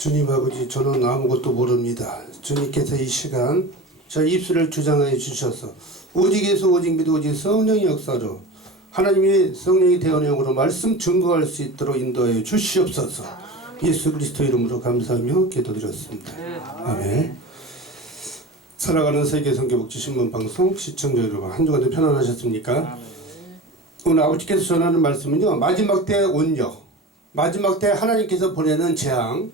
주님 아버지, 저는 아무것도 모릅니다. 주님께서 이 시간 저 입술을 주장하여 주셔서 오직에서 오직 믿어 오직 성령의 역사로 하나님의 성령의 대언형으로 말씀 증거할 수 있도록 인도하여 주시옵소서. 예수 그리스도 이름으로 감사하며 기도드렸습니다. 아멘. 살아가는 세계 선교복지 신문 방송 시청자 여러분, 한 주간도 편안하셨습니까? 오늘 아버지께서 전하는 말씀은요, 마지막 때 온역, 마지막 때 하나님께서 보내는 재앙,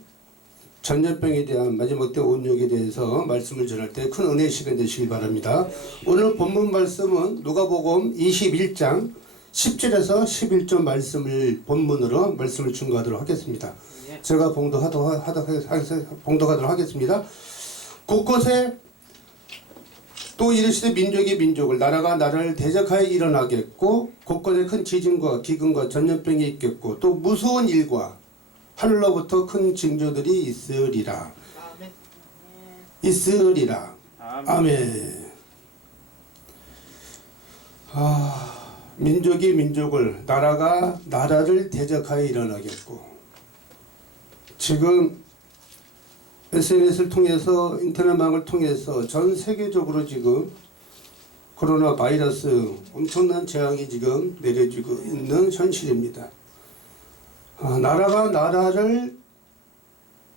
전염병에 대한 마지막 때 온역에 대해서 말씀을 전할 때 큰 은혜의 시간 되시길 바랍니다. 오늘 본문 말씀은 누가복음 21장 10절에서 11절 말씀을 본문으로 말씀을 증거하도록 하겠습니다. 제가 봉독하도록 하겠습니다. 곳곳에 또 이르시되 민족이 민족을, 나라가 나라를 대적하여 일어나겠고, 곳곳에 큰 지진과 기근과 전염병이 있겠고, 또 무서운 일과 하늘로부터 큰 징조들이 있으리라. 있으리라. 아멘. 민족이 민족을, 나라가 나라를 대적하여 일어나겠고, 지금 SNS를 통해서, 인터넷망을 통해서 전 세계적으로 지금 코로나 바이러스 엄청난 재앙이 지금 내려지고 있는 현실입니다. 나라가 나라를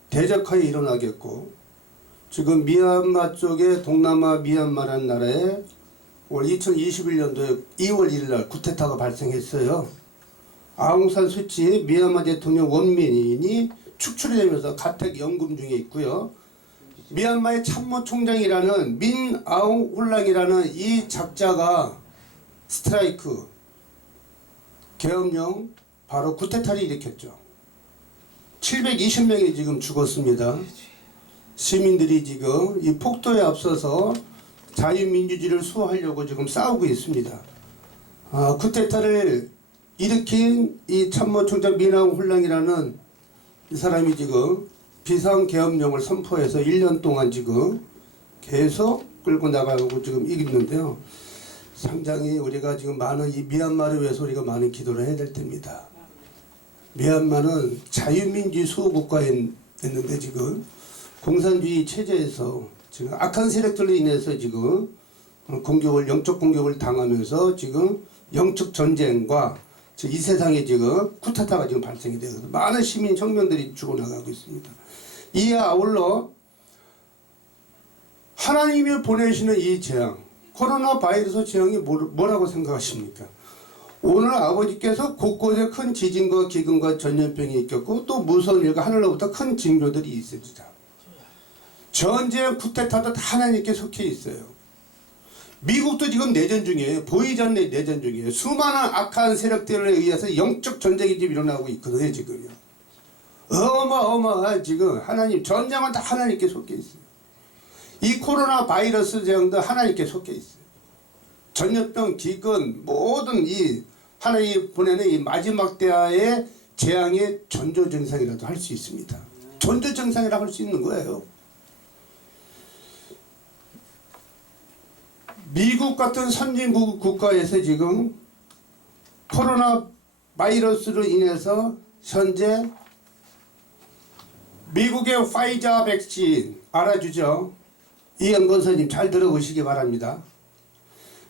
대적하여 일어나겠고, 지금 미얀마 쪽에, 동남아 미얀마라는 나라에 올 2021년도에 2월 1일 날 쿠데타가 발생했어요. 아웅산 수치 미얀마 대통령 원민이 축출이 되면서 가택 연금 중에 있고요. 미얀마의 참모총장이라는 민 아웅 홀랑이라는 이 작자가 스트라이크 계엄령 바로 쿠데타를 일으켰죠. 720명이 지금 죽었습니다. 시민들이 지금 이 폭도에 앞서서 자유민주주의를 수호하려고 지금 싸우고 있습니다. 쿠데타를 일으킨 이 참모총장 민아웅 홀랑이라는 이 사람이 지금 비상계엄령을 선포해서 1년 동안 지금 계속 끌고 나가고 지금 있는데요. 상당히 우리가 지금 많은 이 미얀마를 위해서 우리가 많은 기도를 해야 될 때입니다. 미얀마는 자유민주주의 수호국가였는데 지금 공산주의 체제에서 지금 악한 세력들로 인해서 지금 영적 공격을 당하면서 지금 영적 전쟁과 이 세상에 지금 쿠데타가 지금 발생이 되어서 많은 시민 혁명들이 죽어나가고 있습니다. 이에 아울러 하나님이 보내시는 이 재앙, 코로나 바이러스 재앙이 뭐라고 생각하십니까? 오늘 아버지께서 곳곳에 큰 지진과 기근과 전염병이 있겠고, 또 무서운 일과 하늘로부터 큰 징조들이 있습니다. 전쟁, 쿠데타도 다 하나님께 속해 있어요. 미국도 지금 내전 중이에요. 보이지 않는 내전 중이에요. 수많은 악한 세력들에 의해서 영적 전쟁이 지금 일어나고 있거든요, 지금요. 어마어마한 지금 하나님, 전쟁은 다 하나님께 속해 있어요. 이 코로나 바이러스 재앙도 하나님께 속해 있어요. 전염병, 기근, 모든 이 하나님이 보내는 이 마지막 때의 재앙의 전조증상이라도 할 수 있습니다. 전조증상이라고 할 수 있는 거예요. 미국 같은 선진국 국가에서 지금 코로나 바이러스로 인해서 현재 미국의 파이자 백신 알아주죠? 이영건 선생님 잘 들어보시기 바랍니다.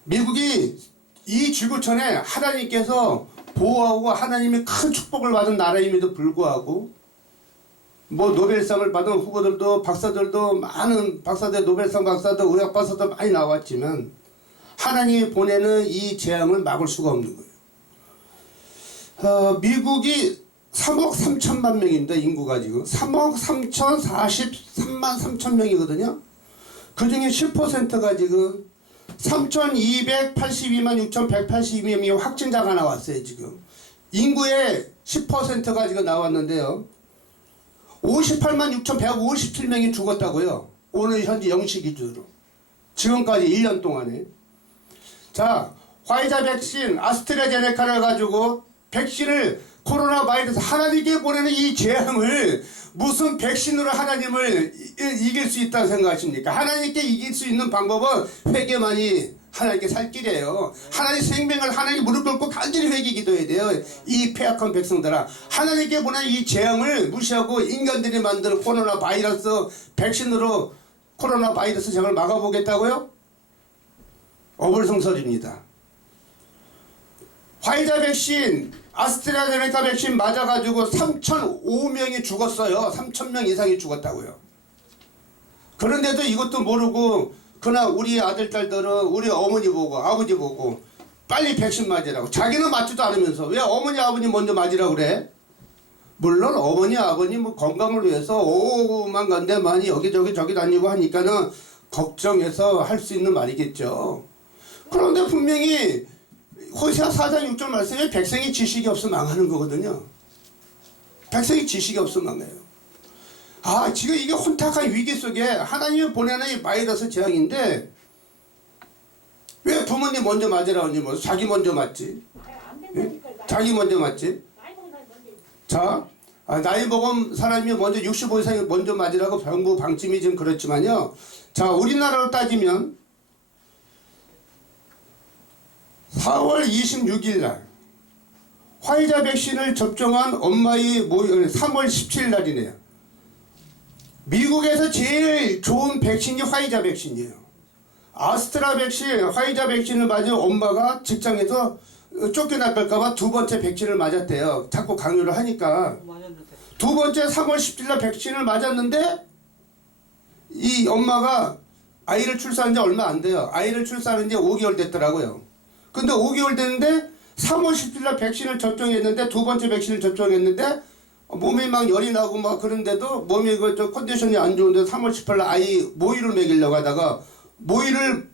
미국이 이 지구촌에 하나님께서 보호하고 하나님의 큰 축복을 받은 나라임에도 불구하고, 뭐 노벨상을 받은 후보들도, 박사들도, 많은 박사들, 노벨상 박사들, 의학 박사들 많이 나왔지만 하나님이 보내는 이 재앙을 막을 수가 없는 거예요. 미국이 3억 3천만 명입니다. 인구가 지금 3억 3,043만 3천 명이거든요. 그 중에 10%가 지금 3,282만 6,182명이 확진자가 나왔어요. 지금 인구의 10%가 지금 나왔는데요. 58만 6,157명이 죽었다고요. 오늘 현재 0시 기준으로. 지금까지 1년 동안에. 자, 화이자 백신, 아스트라제네카를 가지고 백신을 코로나 바이러스 하나님께 보내는 이 재앙을 무슨 백신으로 하나님을 이길 수 있다고 생각하십니까? 하나님께 이길 수 있는 방법은 회개만이 하나님께 살 길이에요. 하나님 생명을 하나님 무릎 꿇고 간절히 회개 기도해야 돼요. 이 폐악한 백성들아, 하나님께 보낸 이 재앙을 무시하고 인간들이 만든 코로나 바이러스 백신으로 코로나 바이러스 재앙을 막아보겠다고요? 어불성설입니다. 화이자 백신, 아스트라제네카 백신 맞아가지고 3,005명이 죽었어요. 3,000명 이상이 죽었다고요. 그런데도 이것도 모르고 그날 우리 아들, 딸들은 우리 어머니 보고 아버지 보고 빨리 백신 맞으라고. 자기는 맞지도 않으면서 왜 어머니, 아버지 먼저 맞으라고 그래? 물론 어머니, 아버지 뭐 건강을 위해서 오만 간데 많이 여기저기 저기 다니고 하니까는 걱정해서 할 수 있는 말이겠죠. 그런데 분명히 호세아 4장 6절 말씀에 백성이 지식이 없어 망하는 거거든요. 백성이 지식이 없어 망해요. 아, 지금 이게 혼탁한 위기 속에 하나님이 보내는 이 바이러스 재앙인데 왜 부모님 먼저 맞으라고 하니 뭐 자기 먼저 맞지? 예? 자기 먼저 맞지? 자, 나이 먹은 사람이 먼저 65 이상이 먼저 맞으라고 정부 방침이 좀 그렇지만요. 자, 우리나라로 따지면 4월 26일 날 화이자 백신을 접종한 엄마의 3월 17일 날이네요. 미국에서 제일 좋은 백신이 화이자 백신이에요. 아스트라 백신, 화이자 백신을 맞은 엄마가 직장에서 쫓겨날까봐 두 번째 백신을 맞았대요. 자꾸 강요를 하니까. 두 번째 3월 17일 날 백신을 맞았는데 이 엄마가 아이를 출산한 지 얼마 안 돼요. 아이를 출산한 지 5개월 됐더라고요. 근데 5개월 됐는데 3월 17일 날 백신을 접종했는데 두 번째 백신을 접종했는데 몸에 막 열이 나고 막 그런데도 몸이 저 컨디션이 안 좋은데 3월 18일 날 아이 모이를 먹이려고 하다가 모이를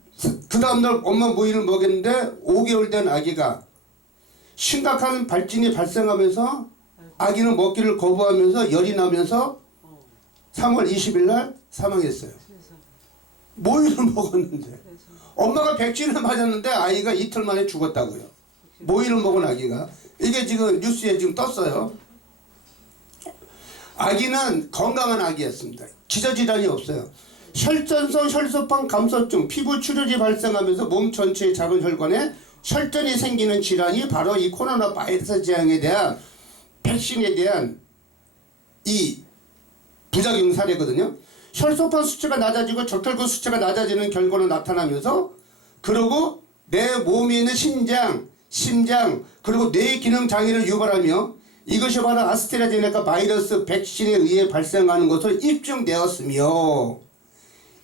그 다음날 엄마 모이를 먹였는데 5개월 된 아기가 심각한 발진이 발생하면서 아기는 먹기를 거부하면서 열이 나면서 3월 20일 날 사망했어요. 모이를 먹었는데 엄마가 백신을 맞았는데 아이가 이틀 만에 죽었다고요. 모이를 먹은 아기가. 이게 지금 뉴스에 지금 떴어요. 아기는 건강한 아기였습니다. 기저질환이 없어요. 혈전성 혈소판 감소증, 피부 출혈이 발생하면서 몸 전체의 작은 혈관에 혈전이 생기는 질환이 바로 이 코로나 바이러스 재앙에 대한 백신에 대한 이 부작용 사례거든요. 혈소판 수치가 낮아지고 적혈구 수치가 낮아지는 결과로 나타나면서 그리고 내 몸에 있는 신장, 심장 그리고 뇌 기능 장애를 유발하며 이것이 바로 아스트라제네카 바이러스 백신에 의해 발생하는 것으로 입증되었으며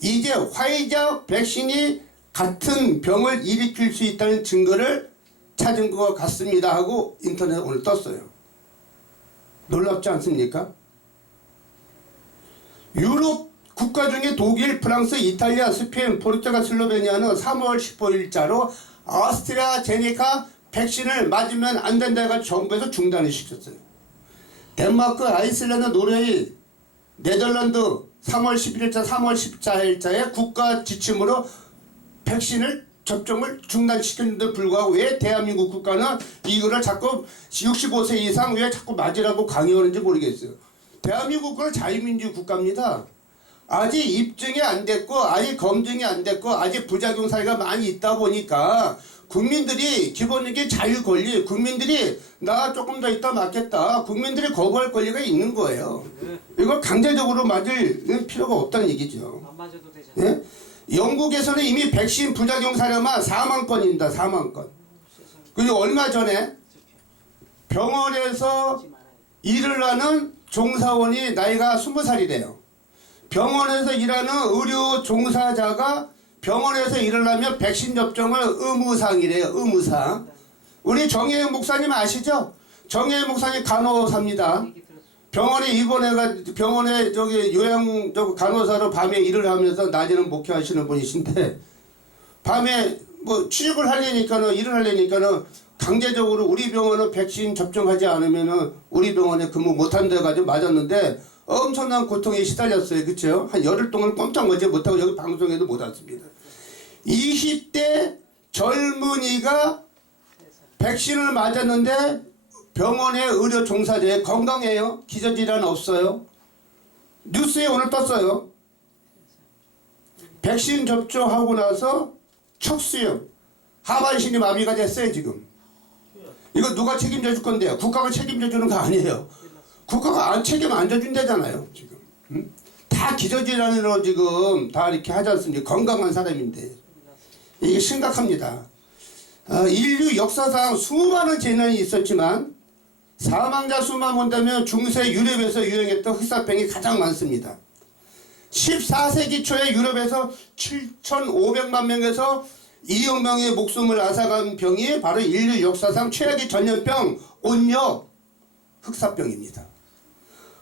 이제 화이자 백신이 같은 병을 일으킬 수 있다는 증거를 찾은 것 같습니다 하고 인터넷에 오늘 떴어요. 놀랍지 않습니까? 유럽 국가 중에 독일, 프랑스, 이탈리아, 스페인, 포르투갈, 슬로베니아는 3월 15일자로 아스트라제네카 백신을 맞으면 안 된다 해서 정부에서 중단을 시켰어요. 덴마크, 아이슬란드, 노르웨이, 네덜란드 3월 11일자, 3월 14일자에 국가 지침으로 백신을 접종을 중단시켰는데 불구하고 왜 대한민국 국가는 이거를 자꾸 65세 이상 왜 자꾸 맞으라고 강요하는지 모르겠어요. 대한민국 국가는 자유민주 국가입니다. 아직 입증이 안 됐고 아직 검증이 안 됐고 아직 부작용 사례가 많이 있다 보니까 국민들이 기본적인 자유 권리, 국민들이 나 조금 더 있다 맞겠다, 국민들이 거부할 권리가 있는 거예요. 이걸 강제적으로 맞을 필요가 없다는 얘기죠. 안 맞아도 되잖아요. 예? 영국에서는 이미 백신 부작용 사례만 4만 건입니다. 4만 건. 그리고 얼마 전에 병원에서 일을 하는 종사원이 나이가 20살이래요. 병원에서 일하는 의료 종사자가 병원에서 일을 하면 백신 접종을 의무사항이래요. 의무사항. 우리 정혜영 목사님 아시죠? 정혜영 목사님 간호사입니다. 병원에 입원해가 병원에 저기 요양 간호사로 밤에 일을 하면서 낮에는 목회하시는 분이신데 밤에 뭐 취직을 하려니까는 일을 하려니까는 강제적으로 우리 병원은 백신 접종하지 않으면은 우리 병원에 근무 못한다 해가지고 맞았는데 엄청난 고통에 시달렸어요. 그쵸? 한 열흘 동안 꼼짝 못하고 여기 방송에도 못 왔습니다. 20대 젊은이가 백신을 맞았는데 병원의 의료 종사자에 건강해요. 기저질환 없어요. 뉴스에 오늘 떴어요. 백신 접종하고 나서 척수염, 하반신이 마비가 됐어요 지금. 이거 누가 책임져 줄 건데요? 국가가 책임져 주는 거 아니에요. 국가가 책임 안 져준다잖아요 지금. 응? 다 기저질환으로 지금 다 이렇게 하지 않습니까? 건강한 사람인데 이게 심각합니다. 인류 역사상 수많은 재난이 있었지만 사망자 수만 본다면 중세 유럽에서 유행했던 흑사병이 가장 많습니다. 14세기 초에 유럽에서 7,500만 명에서 2억 명의 목숨을 앗아간 병이 바로 인류 역사상 최악의 전염병 온열 흑사병입니다.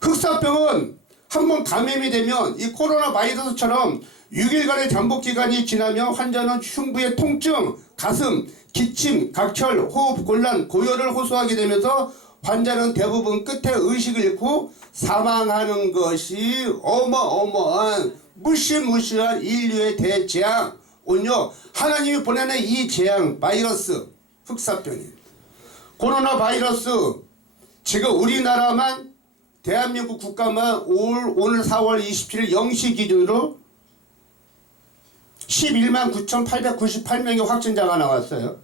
흑사병은 한번 감염이 되면 이 코로나 바이러스처럼 6일간의 잠복 기간이 지나면 환자는 흉부의 통증, 가슴, 기침, 각혈, 호흡 곤란, 고열을 호소하게 되면서 환자는 대부분 끝에 의식을 잃고 사망하는 것이 어마어마한 무시무시한 인류의 대재앙 온요 하나님이 보내는 이 재앙 바이러스 흑사병이에요. 코로나 바이러스 지금 우리나라만 대한민국 국가만 오늘 4월 27일 0시 기준으로 11만 9,898명의 확진자가 나왔어요.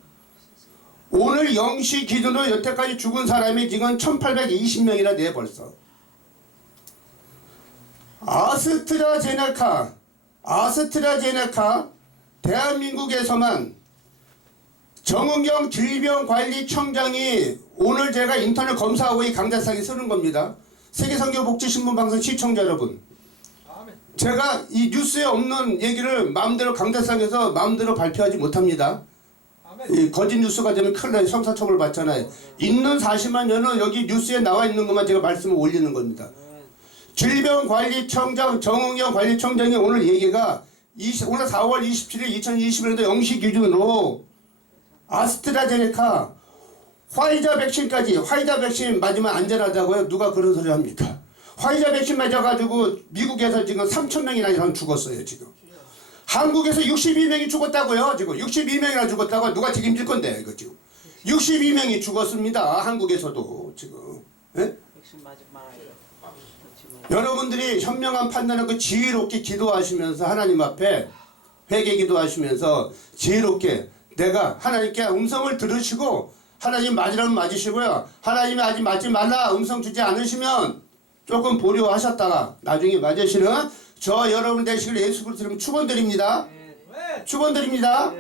오늘 0시 기준으로 여태까지 죽은 사람이 지금 1,820명이나 돼 벌써. 아스트라제네카 대한민국에서만 정은경 질병관리청장이 오늘 제가 인터넷 검사하고 이 강좌상에 쓰는 겁니다. 세계선교복지신문방송 시청자 여러분, 제가 이 뉴스에 없는 얘기를 마음대로 강좌상에서 마음대로 발표하지 못합니다. 이 거짓 뉴스가 되면 큰일 나요. 형사처벌 받잖아요. 있는 사실만 저는 여기 뉴스에 나와 있는 것만 제가 말씀을 올리는 겁니다. 질병관리청장 정은경 관리청장이 오늘 얘기가 오늘 4월 27일 2021년도 0시 기준으로 아스트라제네카 화이자 백신 맞으면 안전하다고요? 누가 그런 소리 합니까? 화이자 백신 맞아가지고 미국에서 지금 3,000명이나 이상 죽었어요 지금. 한국에서 62명이 죽었다고요 지금. 62명이나 죽었다고 누가 책임질 건데 이거 지금. 62명이 죽었습니다 한국에서도 지금. 예? 여러분들이 현명한 판단을 그 지혜롭게 기도하시면서 하나님 앞에 회개 기도하시면서 지혜롭게 내가 하나님께 음성을 들으시고 하나님 맞으라면 맞으시고요. 하나님이 아직 맞지 말라 음성 주지 않으시면 조금 보류하셨다가 나중에 맞으시는 저 여러분 되시길 예수 그리스도로 축원드립니다. 축원드립니다.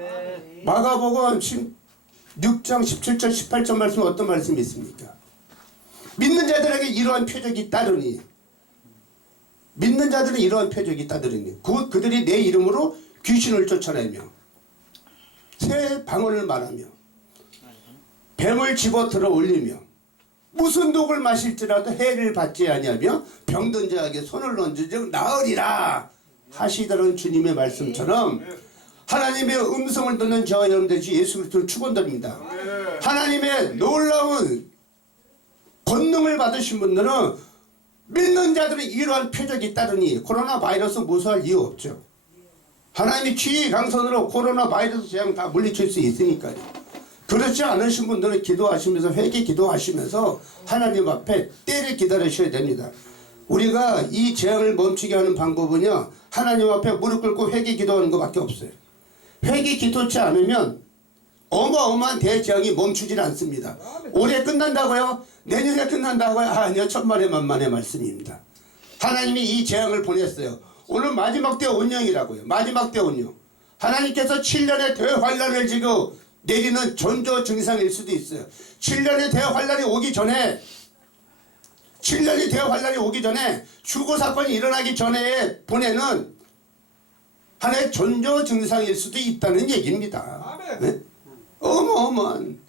마가복음 6장 17절 18절 말씀 어떤 말씀이 있습니까? 믿는 자들에게 이러한 표적이 따르니 믿는 자들은 이러한 표적이 따르니 그들이 내 이름으로 귀신을 쫓아내며 새 방언을 말하며 뱀을 집어 들어 올리며 무슨 독을 마실지라도 해를 받지 아니하며 병든 자에게 손을 얹으즉 나으리라 하시더런 주님의 말씀처럼 하나님의 음성을 듣는 저와 여러분들이 예수 그리스도를 축원드립니다. 하나님의 놀라운 권능을 받으신 분들은 믿는 자들은 이러한 표적이 따르니 코로나 바이러스 무서워할 이유 없죠. 하나님이 취강선으로 코로나 바이러스 재앙 다 물리칠 수 있으니까요. 그렇지 않으신 분들은 기도하시면서 회개 기도하시면서 하나님 앞에 때를 기다리셔야 됩니다. 우리가 이 재앙을 멈추게 하는 방법은요, 하나님 앞에 무릎 꿇고 회개 기도하는 것밖에 없어요. 회개 기도치 않으면 어마어마한 대재앙이 멈추질 않습니다. 올해 끝난다고요? 내년에 끝난다고요? 아니요, 천만의 만만의 말씀입니다. 하나님이 이 재앙을 보냈어요. 오늘 마지막 때 온영이라고요. 마지막 때 온영. 하나님께서 7년의 대환란을 지금 내리는 전조 증상일 수도 있어요. 7년의 대환란이 오기 전에 7년의 대환란이 오기 전에 주거 사건이 일어나기 전에 보내는 하나의 전조 증상일 수도 있다는 얘기입니다. 네? 어마어마한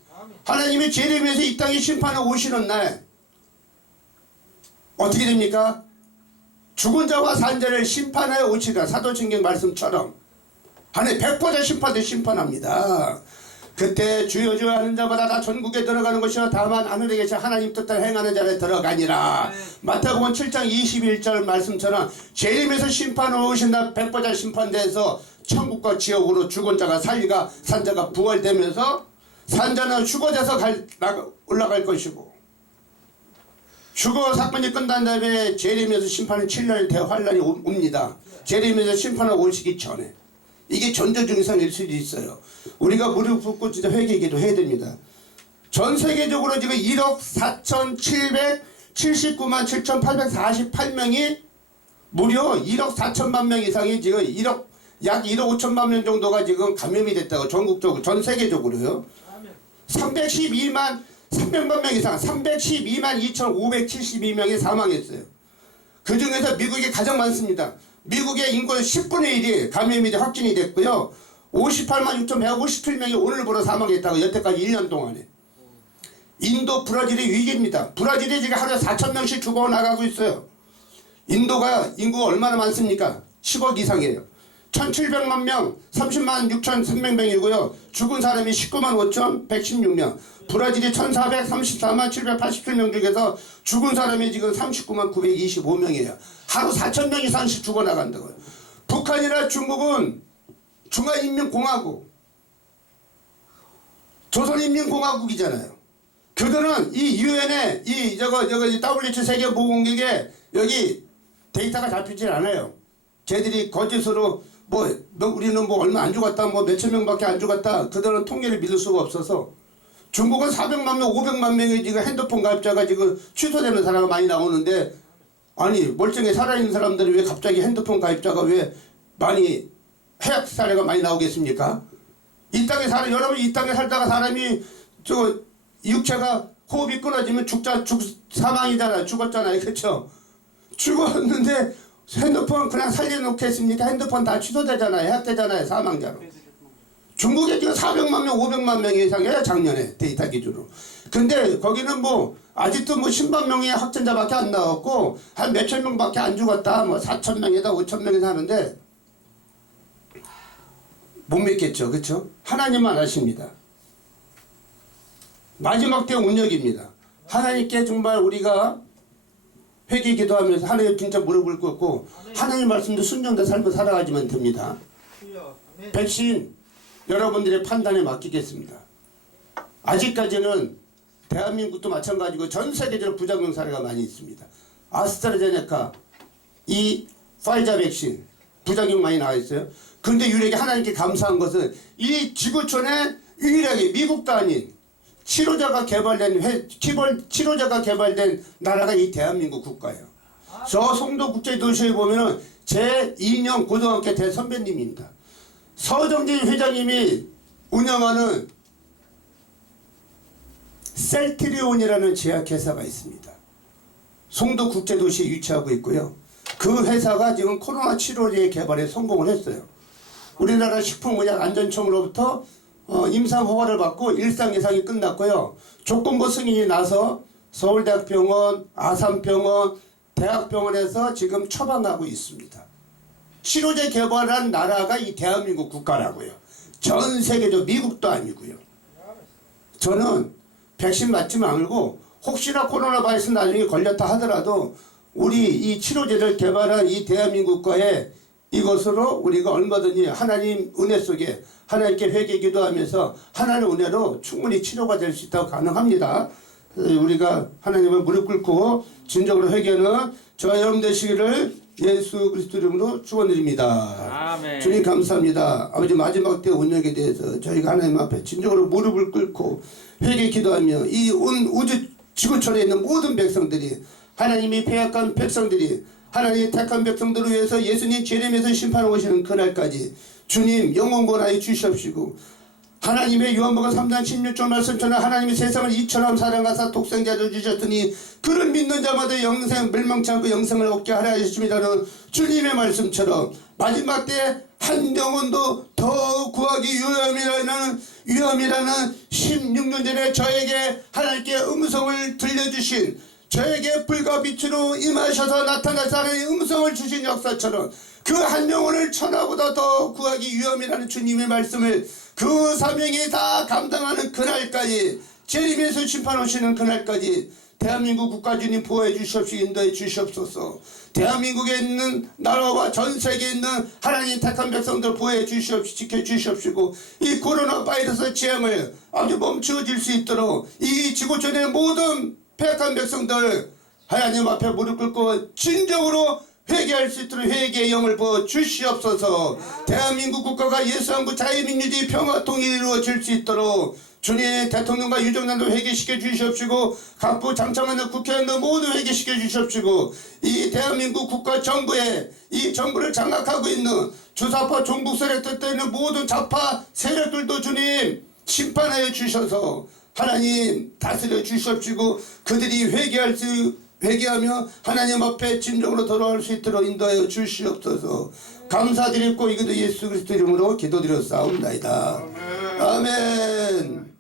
하나님의 재림에서 이 땅에 심판을 오시는 날 어떻게 됩니까? 죽은 자와 산 자를 심판하여 오시라. 사도신경 말씀처럼 하나님 백보자 심판도 심판합니다. 그때 주여 주여 하는 자마다 다 전국에 들어가는 것이요 다만 하늘에 계신 하나님 뜻대로 행하는 자를 들어가니라. 마태복음 7장 21절 말씀처럼 재림에서 심판을 오신다. 백보자 심판대에서 천국과 지옥으로 죽은 자가 살리가 산 자가 부활되면서 산자는 휴거돼서 올라갈 것이고 휴거 사건이 끝난 다음에 재림에서 심판은 7년의 대환란이 옵니다. 재림에서 심판을 오시기 전에 이게 전조 증상일 수도 있어요. 우리가 무릎 꿇고 진짜 회개기도 해야 됩니다. 전 세계적으로 지금 1억 4,779만 7,848명이 무려 1억 4천만 명 이상이 지금 약 1억 5천만 명 정도가 지금 감염이 됐다고 전국적으로 전 세계적으로요. 312만 300만 명 이상 312만 2,572명이 사망했어요. 그 중에서 미국이 가장 많습니다. 미국의 인구의 10분의 1이 감염이 확진이 됐고요. 58만 6,157명이 오늘부로 사망했다고 여태까지 1년 동안에. 인도 브라질의 위기입니다. 브라질이 지금 하루에 4,000명씩 죽어나가고 있어요. 인도가 인구가 얼마나 많습니까? 10억 이상이에요. 1,700만 명, 30만 6,300명이고요. 죽은 사람이 19만 5,116명. 브라질이 1,434만 787명 중에서 죽은 사람이 지금 39만 925명이에요. 하루 4,000명 이상씩 죽어나간다고요. 북한이나 중국은 중화인민공화국, 조선인민공화국이잖아요. 그들은 이 유엔에 WHO 세계보건기구에 여기 데이터가 잡히질 않아요. 쟤들이 거짓으로 우리는 얼마 안 죽었다, 몇천 명밖에 안 죽었다. 그들은 통계를 믿을 수가 없어서. 중국은 400만 명, 500만 명의 지금 핸드폰 가입자가 지금 취소되는 사람이 많이 나오는데, 아니 멀쩡히 살아있는 사람들이 왜 갑자기 핸드폰 가입자가 왜 많이 해약 사례가 많이 나오겠습니까? 여러분 이 땅에 살다가 사람이 육체가 호흡이 끊어지면 사망이잖아요. 죽었잖아요. 그렇죠? 죽었는데 핸드폰 그냥 살려놓겠습니까? 핸드폰 다 취소되잖아요. 해약되잖아요. 사망자로. 중국에 지금 400만 명, 500만 명 이상이에요. 작년에 데이터 기준으로. 근데 거기는 아직도 10만 명의 확진자밖에 안 나왔고 한 몇천 명밖에 안 죽었다. 4천 명이다, 5천 명이다 하는데 못 믿겠죠. 그렇죠? 하나님만 아십니다. 마지막 때 운명입니다. 하나님께 정말 우리가 회개 기도하면서 하나님 진짜 무릎을 꿇고 하나님 말씀도 순종된 삶을 살아가지면 됩니다. 백신 여러분들의 판단에 맡기겠습니다. 아직까지는 대한민국도 마찬가지고 전 세계적으로 부작용 사례가 많이 있습니다. 아스트라제네카 이 파이자 백신 부작용 많이 나와 있어요. 그런데 유일하게 하나님께 감사한 것은 이 지구촌에 유일하게 미국도 아닌 치료자가 개발된 나라가 이 대한민국 국가예요. 저 송도 국제도시에 보면은 제 2년 고등학교 대선배님입니다. 서정진 회장님이 운영하는 셀트리온이라는 제약회사가 있습니다. 송도 국제도시에 위치하고 있고요. 그 회사가 지금 코로나 치료제 개발에 성공을 했어요. 우리나라 식품의약안전청으로부터 임상 허가를 받고 일상 예상이 끝났고요. 조건부 승인이 나서 서울대학병원, 아산병원, 대학병원에서 지금 처방하고 있습니다. 치료제 개발한 나라가 이 대한민국 국가라고요. 전 세계적 미국도 아니고요. 저는 백신 맞지 말고 혹시나 코로나 바이러스 나중에 걸렸다 하더라도 우리 이 치료제를 개발한 이 대한민국 국가에 이것으로 우리가 얼마든지 하나님 은혜 속에 하나님께 회개 기도하면서 하나님의 은혜로 충분히 치료가 될 수 있다고 가능합니다. 우리가 하나님을 무릎 꿇고 진정으로 회개하는 저와 여러분 되시기를 예수 그리스도 이름으로 축원드립니다. 아멘. 주님 감사합니다. 아버지 마지막 때 운명에 대해서 저희가 하나님 앞에 진정으로 무릎을 꿇고 회개 기도하며 이 온 우주 지구촌에 있는 모든 백성들이 하나님이 pe역한 백성들이 하나님이 택한 백성들을 위해서 예수님 재림에서 심판하고 오시는 그날까지 주님 영원 권하여 주시옵시고 하나님의 요한복음 3장 16절 말씀처럼 하나님이 세상을 이처럼 사랑하사 독생자를 주셨더니 그를 믿는 자마다 영생 멸망치 않고 영생을 얻게 하려 하셨습니다는 주님의 말씀처럼 마지막 때 한 영혼도 더 구하기 위함이라는 16년 전에 저에게 하나님께 음성을 들려주신 저에게 불과 빛으로 임하셔서 나타나서 하나님의 음성을 주신 역사처럼 그 한 영혼을 천하보다 더 구하기 위함이라는 주님의 말씀을 그 사명이 다 감당하는 그날까지 재림에서 심판하시는 그날까지 대한민국 국가주님 보호해 주시옵시고 인도해 주시옵소서. 대한민국에 있는 나라와 전 세계에 있는 하나님 택한 백성들 보호해 주시옵시고 지켜 주시옵시고 이 코로나 바이러스 재앙을 아주 멈추어질 수 있도록 이 지구촌의 모든 패역한 백성들 하나님 앞에 무릎 꿇고 진정으로 회개할 수 있도록 회개의 영을 부어 주시옵소서. 대한민국 국가가 예수한국 자유민주주의 평화 통일이 이루어질 수 있도록 주님 대통령과 유정단도 회개시켜 주시옵시고 각부 장차만한 국회의원도 모두 회개시켜 주시옵시고 이 대한민국 국가 정부에 이 정부를 장악하고 있는 주사파 종북 세력 뜻에 있는 모든 좌파 세력들도 주님 심판하여 주셔서 하나님 다스려 주시옵시고 그들이 회개하며 하나님 앞에 진정으로 돌아올 수 있도록 인도하여 주시옵소서. 감사드리고 이것도 예수 그리스도 이름으로 기도드렸사옵나이다. 아멘.